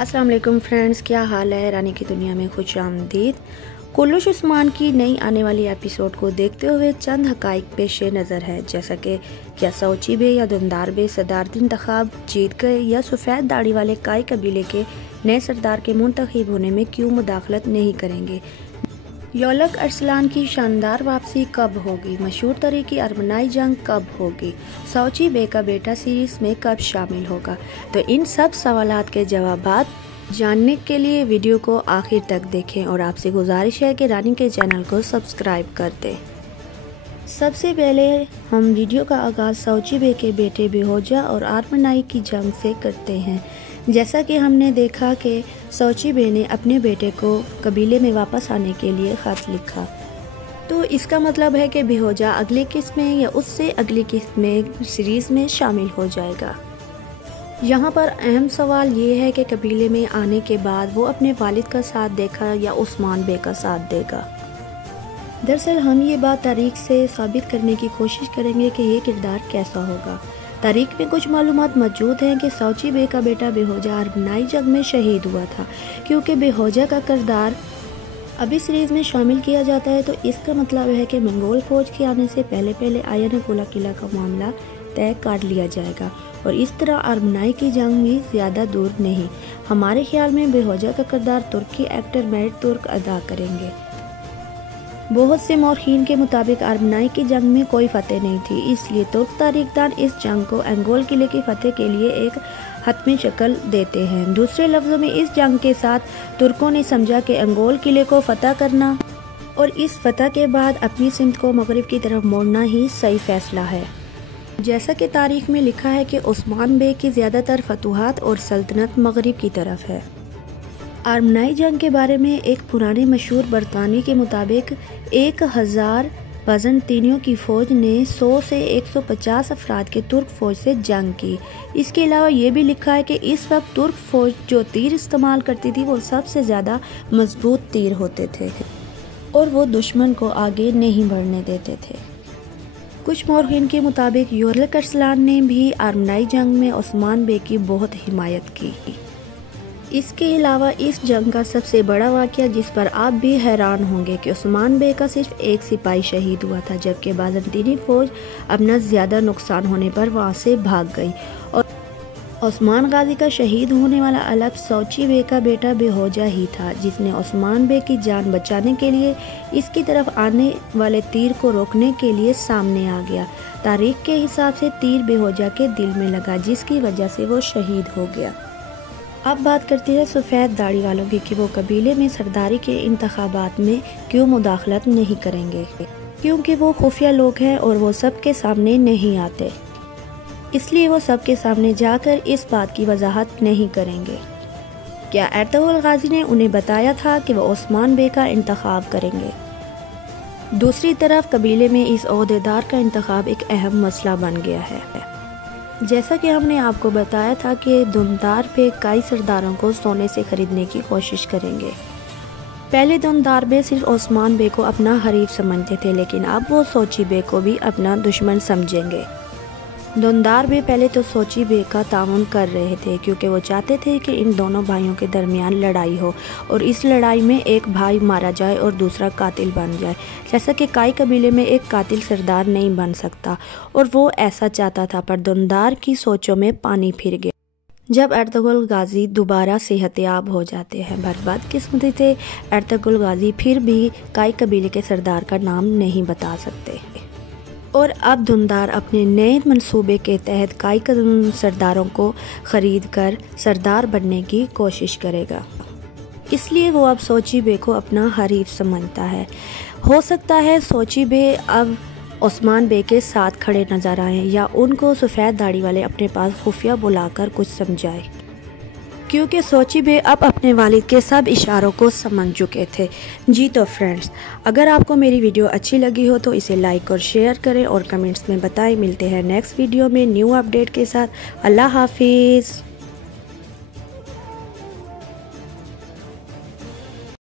السلام علیکم فرینڈز، کیا حال ہے؟ رانی کی دنیا میں خوش آمدید۔ کلوش عثمان کی نئی آنے والی ایپیسوڈ کو دیکھتے ہوئے چند حقائق پیش نظر ہے، جیسا کہ کیا سوچی بے یا دھندار بے صدارتی انتخاب جیت گئے، یا سفید داڑھی والے کائی قبیلے کے نئے سردار کے منتخب ہونے میں کیوں مداخلت نہیں کریں گے؟ یولک ارسلان کی شاندار واپسی کب ہوگی؟ مشہور طریقی ارمنائی جنگ کب ہوگی؟ سوچی بے کا بیٹا سیریز میں کب شامل ہوگا؟ تو ان سب سوالات کے جوابات جاننے کے لیے ویڈیو کو آخر تک دیکھیں، اور آپ سے گزارش ہے کہ رانی کے چینل کو سبسکرائب کر دیں۔ سب سے پہلے ہم ویڈیو کا آغاز سوچی بے کے بیٹے بہوجا اور ارمنائی کی جنگ سے کرتے ہیں۔ جیسا کہ ہم نے دیکھا کہ سوچی بے نے اپنے بیٹے کو قبیلے میں واپس آنے کے لیے خط لکھا، تو اس کا مطلب ہے کہ بہوجا اگلی قسط میں یا اس سے اگلی قسط میں سیریز میں شامل ہو جائے گا۔ یہاں پر اہم سوال یہ ہے کہ قبیلے میں آنے کے بعد وہ اپنے والد کا ساتھ دے گا یا عثمان بے کا ساتھ دے گا۔ دراصل ہم یہ بات تاریخ سے ثابت کرنے کی کوشش کریں گے کہ یہ کردار کیسا ہوگا۔ تاریخ میں کچھ معلومات موجود ہیں کہ سوچی بے کا بیٹا بہوجا ارمنائی جنگ میں شہید ہوا تھا۔ کیونکہ بہوجا کا کردار ابھی سیریز میں شامل کیا جاتا ہے، تو اس کا مطلب ہے کہ منگول فوج کے آنے سے پہلے آین کولا قلعہ کا معاملہ طے کر لیا جائے گا، اور اس طرح ارمنائی کی جنگ بھی زیادہ دور نہیں۔ ہمارے خیال میں بہوجا کا کردار ترکی ایکٹر میرٹ ترک ادا کریں گے۔ بہت سے مورخین کے مطابق ارمنائی کی جنگ میں کوئی فتح نہیں تھی، اس لیے ترک تاریخ دان اس جنگ کو انگول قلعے کی فتح کے لیے ایک حتمی شکل دیتے ہیں۔ دوسرے لفظوں میں اس جنگ کے ساتھ ترکوں نے سمجھا کہ انگول قلعے کو فتح کرنا اور اس فتح کے بعد اپنی سمت کو مغرب کی طرف موڑنا ہی صحیح فیصلہ ہے۔ جیسا کہ تاریخ میں لکھا ہے کہ عثمان بے کی زیادہ تر فتوحات اور سلطنت مغرب کی طرف ہے۔ ارمنائی جنگ کے بارے میں ایک پرانے مشہور برطانوی کے مطابق 1000 بازنطینیوں کی فوج نے 100 سے 150 افراد کے ترک فوج سے جنگ کی۔ اس کے علاوہ یہ بھی لکھا ہے کہ اس وقت ترک فوج جو تیر استعمال کرتی تھی وہ سب سے زیادہ مضبوط تیر ہوتے تھے، اور وہ دشمن کو آگے نہیں بڑھنے دیتے تھے۔ کچھ مورخین کے مطابق یولک ارسلان نے بھی ارمنائی جنگ میں عثمان بے کی بہت حمایت کی۔ اس کے علاوہ اس جنگ کا سب سے بڑا واقعہ جس پر آپ بھی حیران ہوں گے کہ عثمان بے کا صرف ایک سپاہی شہید ہوا تھا، جبکہ بازنطینی فوج اپنا زیادہ نقصان ہونے پر وہاں سے بھاگ گئی، اور عثمان غازی کا شہید ہونے والا الپ سوچی بے کا بیٹا بہوجا ہی تھا، جس نے عثمان بے کی جان بچانے کے لیے اس کی طرف آنے والے تیر کو روکنے کے لیے سامنے آ گیا۔ تاریخ کے حساب سے تیر بہوجا کے دل میں لگا، جس کی وجہ سے وہ شہید ہو گیا۔ اب بات کرتے ہیں سفید داڑھی والوں کی کہ وہ قبیلے میں سرداری کے انتخابات میں کیوں مداخلت نہیں کریں گے۔ کیونکہ وہ خفیہ لوگ ہیں اور وہ سب کے سامنے نہیں آتے، اس لیے وہ سب کے سامنے جا کر اس بات کی وضاحت نہیں کریں گے۔ کیا ایرطغرل غازی نے انہیں بتایا تھا کہ وہ عثمان بے کا انتخاب کریں گے؟ دوسری طرف قبیلے میں اس عہدیدار کا انتخاب ایک اہم مسئلہ بن گیا ہے۔ جیسا کہ ہم نے آپ کو بتایا تھا کہ دھندار بے کئی سرداروں کو سونے سے خریدنے کی کوشش کریں گے۔ پہلے دھندار بے صرف عثمان بے کو اپنا حریف سمجھتے تھے، لیکن اب وہ سوچی بے کو بھی اپنا دشمن سمجھیں گے۔ دھندار بے پہلے تو سوچی بے کا تعاون کر رہے تھے، کیونکہ وہ چاہتے تھے کہ ان دونوں بھائیوں کے درمیان لڑائی ہو اور اس لڑائی میں ایک بھائی مارا جائے اور دوسرا قاتل بن جائے، جیسا کہ کائی قبیلے میں ایک قاتل سردار نہیں بن سکتا، اور وہ ایسا چاہتا تھا۔ پر دھندار کی سوچوں میں پانی پھر گیا جب ایرطغرل غازی دوبارہ صحت یاب ہو جاتے ہیں۔ برباد قسمتی سے ایرطغرل غازی پھر بھی کائی قبیلے کے سردار کا نام نہیں بتا سکتے، اور اب دھندار اپنے نئے منصوبے کے تحت کائی سرداروں کو خرید کر سردار بننے کی کوشش کرے گا۔ اس لیے وہ اب سوچی بے کو اپنا حریف سمجھتا ہے۔ ہو سکتا ہے سوچی بے اب عثمان بے کے ساتھ کھڑے نظر آئیں، یا ان کو سفید داڑھی والے اپنے پاس خفیہ بلا کر کچھ سمجھائے، کیونکہ سوچی بے اب اپنے والد کے سب اشاروں کو سمجھ چکے تھے۔ جی تو فرینڈز، اگر آپ کو میری ویڈیو اچھی لگی ہو تو اسے لائک اور شیئر کریں اور کمنٹس میں بتائیں۔ ملتے ہیں نیکسٹ ویڈیو میں نیو اپڈیٹ کے ساتھ۔ اللہ حافظ۔